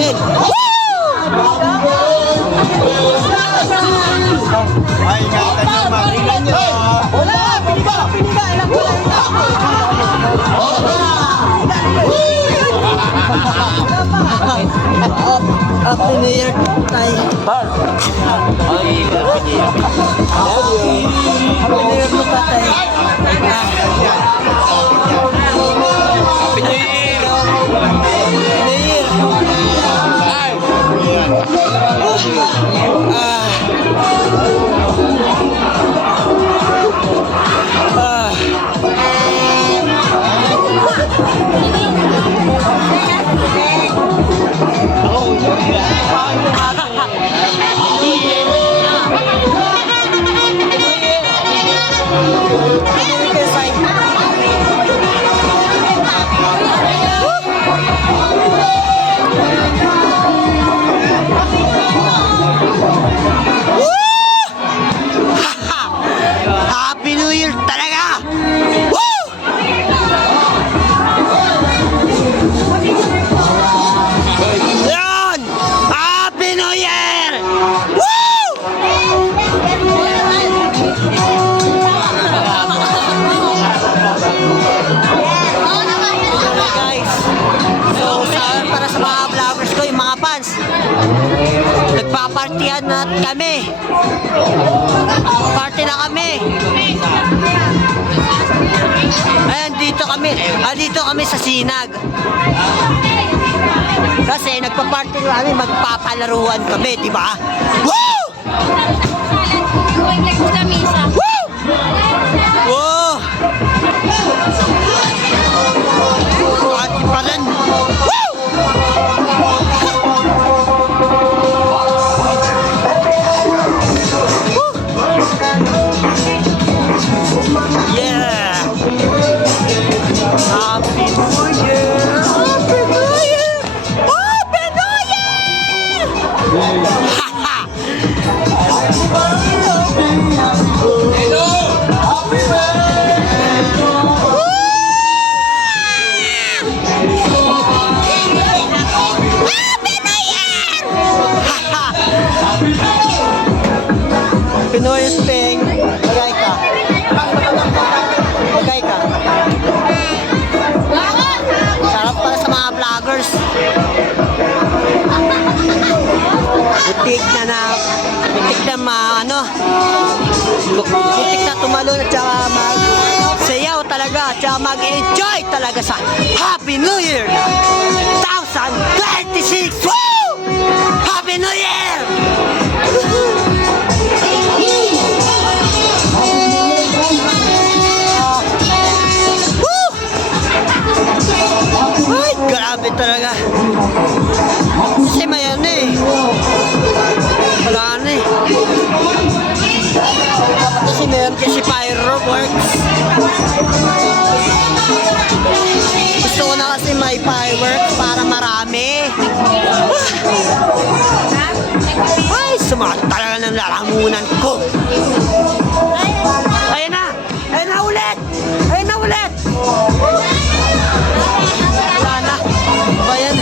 Ayan. Ay, ingatan nyo, makinggan nyo. Wala! Piniga! Ilang wala Happy New Year, tay. Happy New Year po, tatay. Happy New Year! New Year. Happy New Year talaga! Woo! Yan! Happy New Year! Woo! Guys, so para sa mga vloggers ko, yung mga fans, nagpapartihan na kami. Party na kami. Ayan, dito kami sa Sinag. Kasi nagpa-party kami, magpapalaruan kami, di ba? Woo! Woo! Woo! Party pa rin. Woo! Yeah! Happy New Year! Happy New Year! Happy New Year! Haha! Happy New Year! Haha! Pinoy Speng, magay ka. Magay ka. Sarap para sa mga vloggers. Butik na tumalon at saka magsayaw talaga at saka mag-enjoy talaga sa Happy New Year 2026! Woo! Happy New Year! Ay, grabe talaga. Kasi may ano eh. Wala na eh. Kasi meron kasi fireworks. Gusto ko na kasi may fireworks para marami. Ay, sumakit talaga ng lalamunan ko. Ayun na! Ayun na ulit! Ayun na ulit! Wala na. Bayan.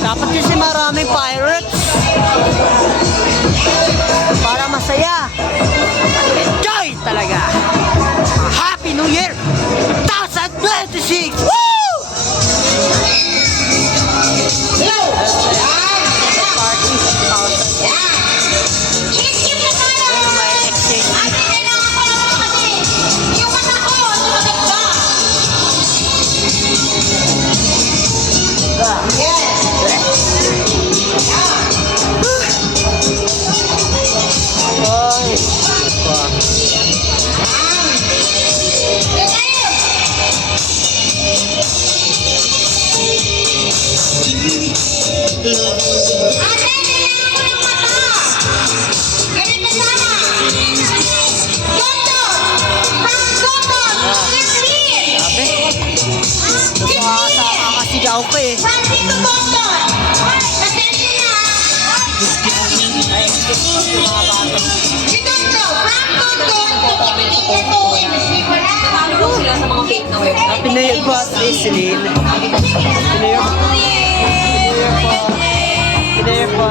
Dapat kasi maraming fireworks para masaya at enjoy talaga. Happy New Year 2026! Woo! Sigaw ko eh. sa mga fake na website. Happy New Year po, Ate Celine. Happy New Year po. Happy New Year po.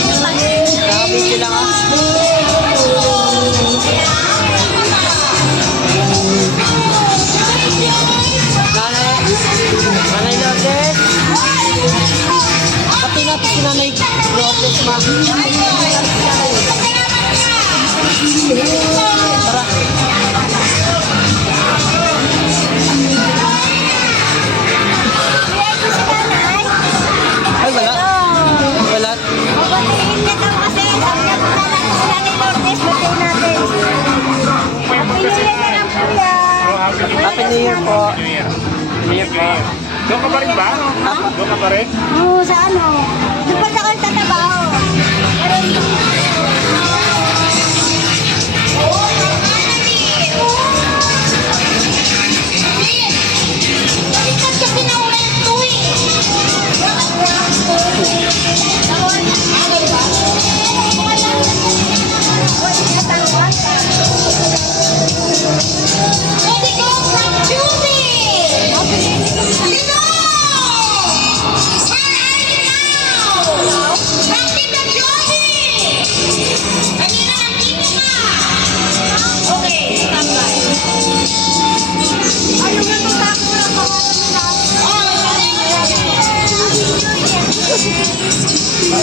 Nakabiti lang ah. Nanay Lourdes. Pati natin si Nanay Lourdes, ma. Tara. Ay, wala. Wala. Happy New Year po. New Year po. Doon ka pa rin ba? Doon ka pa rin? Oo, sa ano? Doon pa sa kong tatabaho. Pero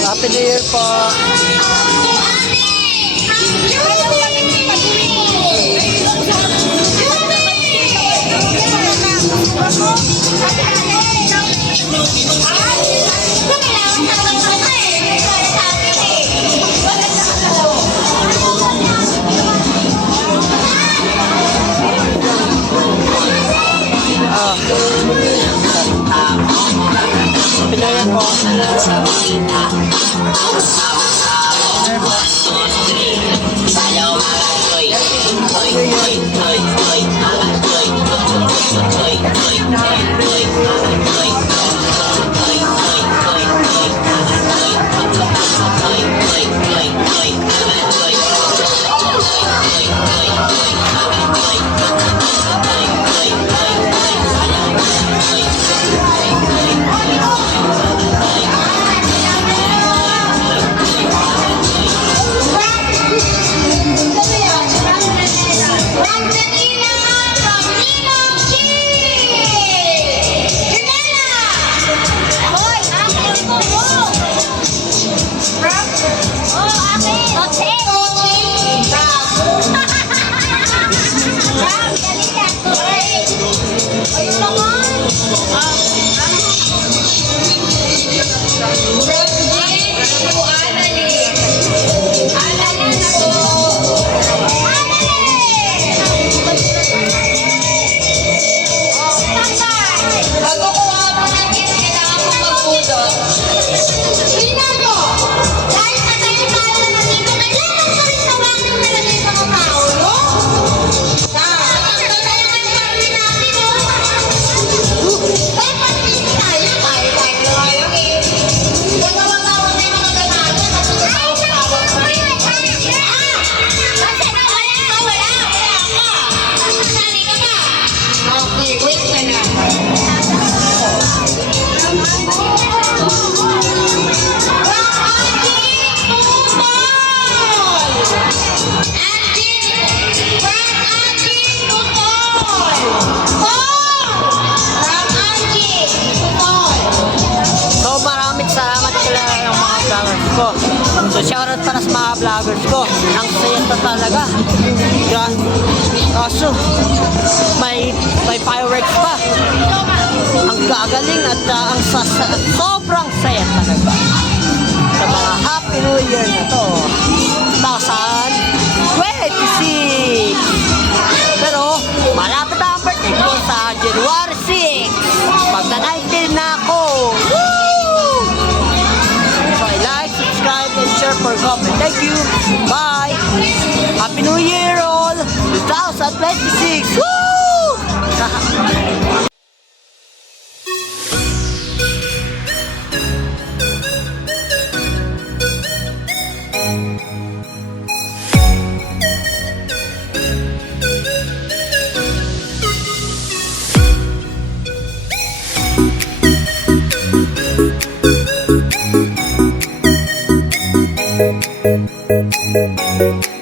Happy New Year po. Happy New Year po. ko. So shoutout para sa mga vloggers ko. Ang saya na talaga. Kaso, may fireworks pa. Ang gagaling at sobrang saya talaga. Sa mga Happy New Year na to. 2026. Pero, malapit na ang birthday ko sa January 6. Magna-19 na ako. Woo! So, like, subscribe, and share for comment. Thank you. Bye. Happy New Year all. 2026. Woo! Thank you.